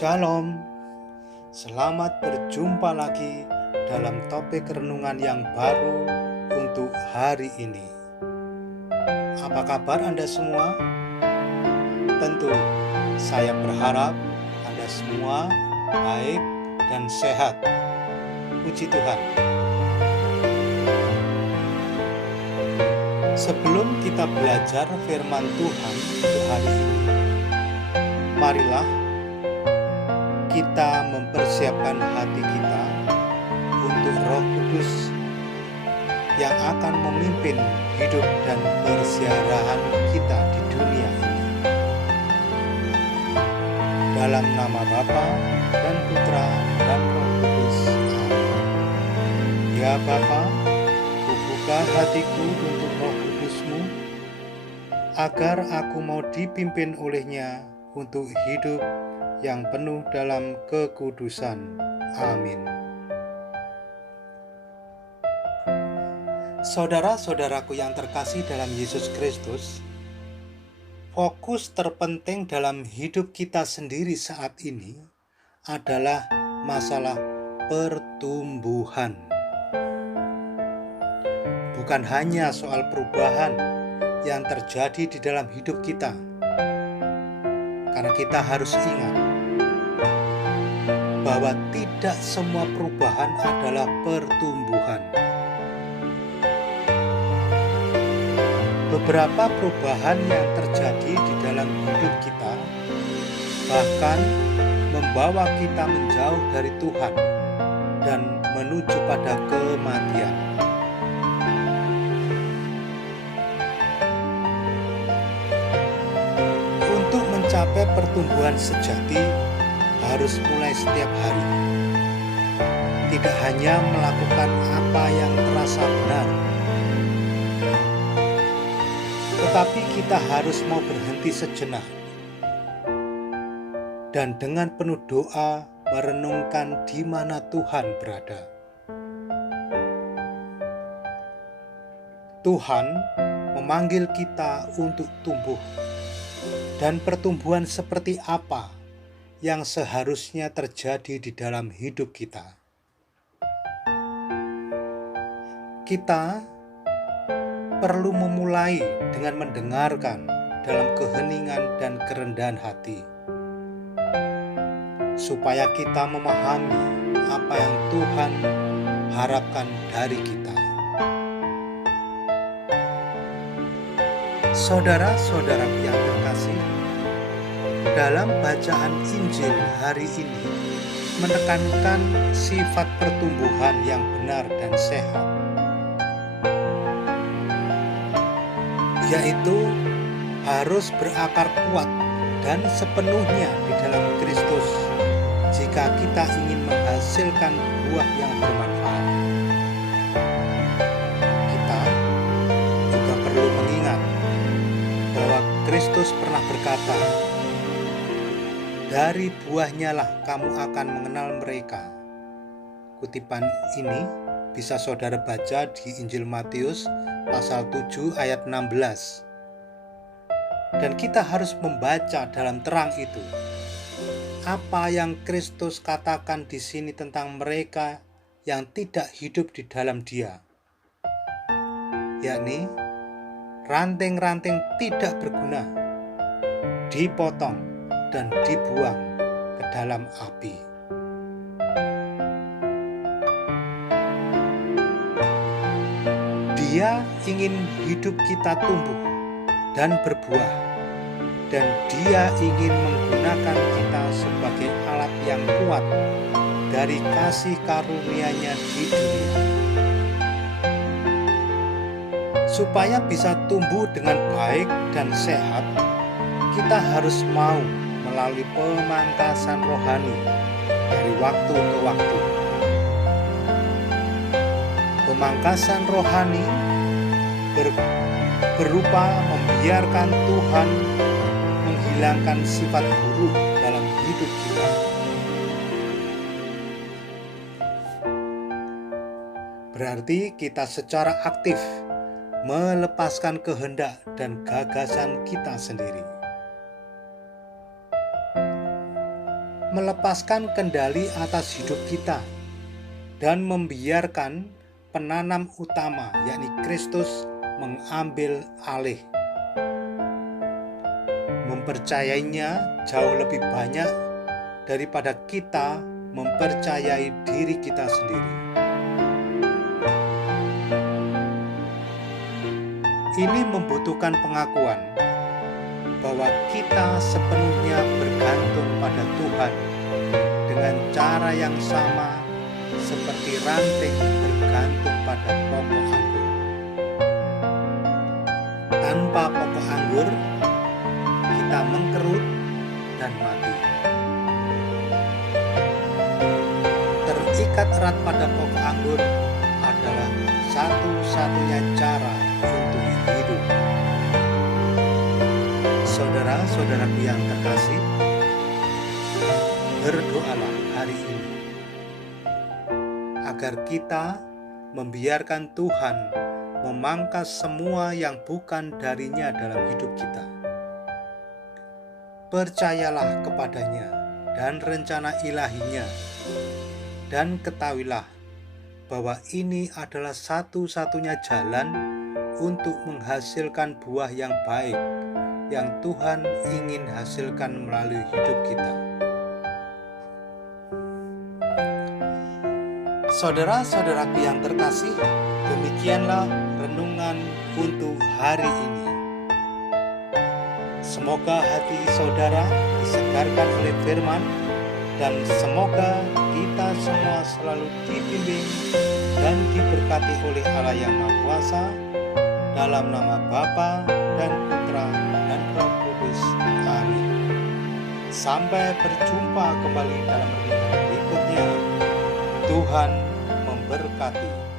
Shalom, selamat berjumpa lagi dalam topik renungan yang baru untuk hari ini. Apa kabar Anda semua? Tentu saya berharap Anda semua baik dan sehat. Puji Tuhan. Sebelum kita belajar firman Tuhan untuk hari ini, marilah kita mempersiapkan hati kita untuk Roh Kudus yang akan memimpin hidup dan persiaran kita di dunia ini. Dalam nama Bapa dan Putra dan Roh Kudus. Amin. Ya Bapa, kubuka hatiku untuk Roh Kudus-Mu, agar aku mau dipimpin olehnya untuk hidup yang penuh dalam kekudusan. Amin. Saudara-saudaraku yang terkasih dalam Yesus Kristus, fokus terpenting dalam hidup kita sendiri saat ini adalah masalah pertumbuhan. Bukan hanya soal perubahan yang terjadi di dalam hidup kita, karena kita harus ingat bahwa tidak semua perubahan adalah pertumbuhan. Beberapa perubahan yang terjadi di dalam hidup kita bahkan membawa kita menjauh dari Tuhan dan menuju pada kematian. Untuk mencapai pertumbuhan sejati harus mulai setiap hari. Tidak hanya melakukan apa yang terasa benar, tetapi kita harus mau berhenti sejenak dan dengan penuh doa merenungkan di mana Tuhan berada. Tuhan memanggil kita untuk tumbuh, dan pertumbuhan seperti apa yang seharusnya terjadi di dalam hidup kita. Kita perlu memulai dengan mendengarkan dalam keheningan dan kerendahan hati, supaya kita memahami apa yang Tuhan harapkan dari kita. Saudara-saudaraku yang terkasih, dalam bacaan Injil hari ini menekankan sifat pertumbuhan yang benar dan sehat, yaitu harus berakar kuat dan sepenuhnya di dalam Kristus jika kita ingin menghasilkan buah yang bermanfaat. Kita juga perlu mengingat bahwa Kristus pernah berkata, "Dari buahnya lah kamu akan mengenal mereka." Kutipan ini bisa saudara baca di Injil Matius pasal 7 ayat 16. Dan kita harus membaca dalam terang itu apa yang Kristus katakan di sini tentang mereka yang tidak hidup di dalam Dia, yakni ranting-ranting tidak berguna dipotong dan dibuang ke dalam api. Dia ingin hidup kita tumbuh dan berbuah, dan Dia ingin menggunakan kita sebagai alat yang kuat dari kasih karunia-Nya di dunia. Supaya bisa tumbuh dengan baik dan sehat, kita harus mau melalui pemangkasan rohani dari waktu ke waktu. Pemangkasan rohani berupa membiarkan Tuhan menghilangkan sifat buruk dalam hidup kita. Berarti kita secara aktif melepaskan kehendak dan gagasan kita sendiri. melepaskan kendali atas hidup kita dan membiarkan penanam utama, yakni Kristus, mengambil alih. Mempercayainya jauh lebih banyak daripada kita mempercayai diri kita sendiri. Ini membutuhkan pengakuan bahwa kita sepenuhnya bergantung pada Tuhan dengan cara yang sama seperti ranting bergantung pada pokok anggur. Tanpa pokok anggur, kita mengkerut dan mati. Terikat erat pada pokok anggur adalah satu-satunya cara untuk hidup. Saudara-saudaraku yang terkasih, berdoalah hari ini agar kita membiarkan Tuhan memangkas semua yang bukan darinya dalam hidup kita. Percayalah kepadanya dan rencana ilahinya, dan ketahuilah bahwa ini adalah satu-satunya jalan untuk menghasilkan buah yang baik yang Tuhan ingin hasilkan melalui hidup kita. Saudara-saudaraku yang terkasih, demikianlah renungan untuk hari ini. Semoga hati saudara disegarkan oleh firman, dan semoga kita semua selalu dibimbing dan diberkati oleh Allah yang Maha Kuasa, dalam nama Bapa dan Putra dan Roh Kudus. Amin. Sampai berjumpa kembali dalam renungan berikutnya. Tuhan memberkati.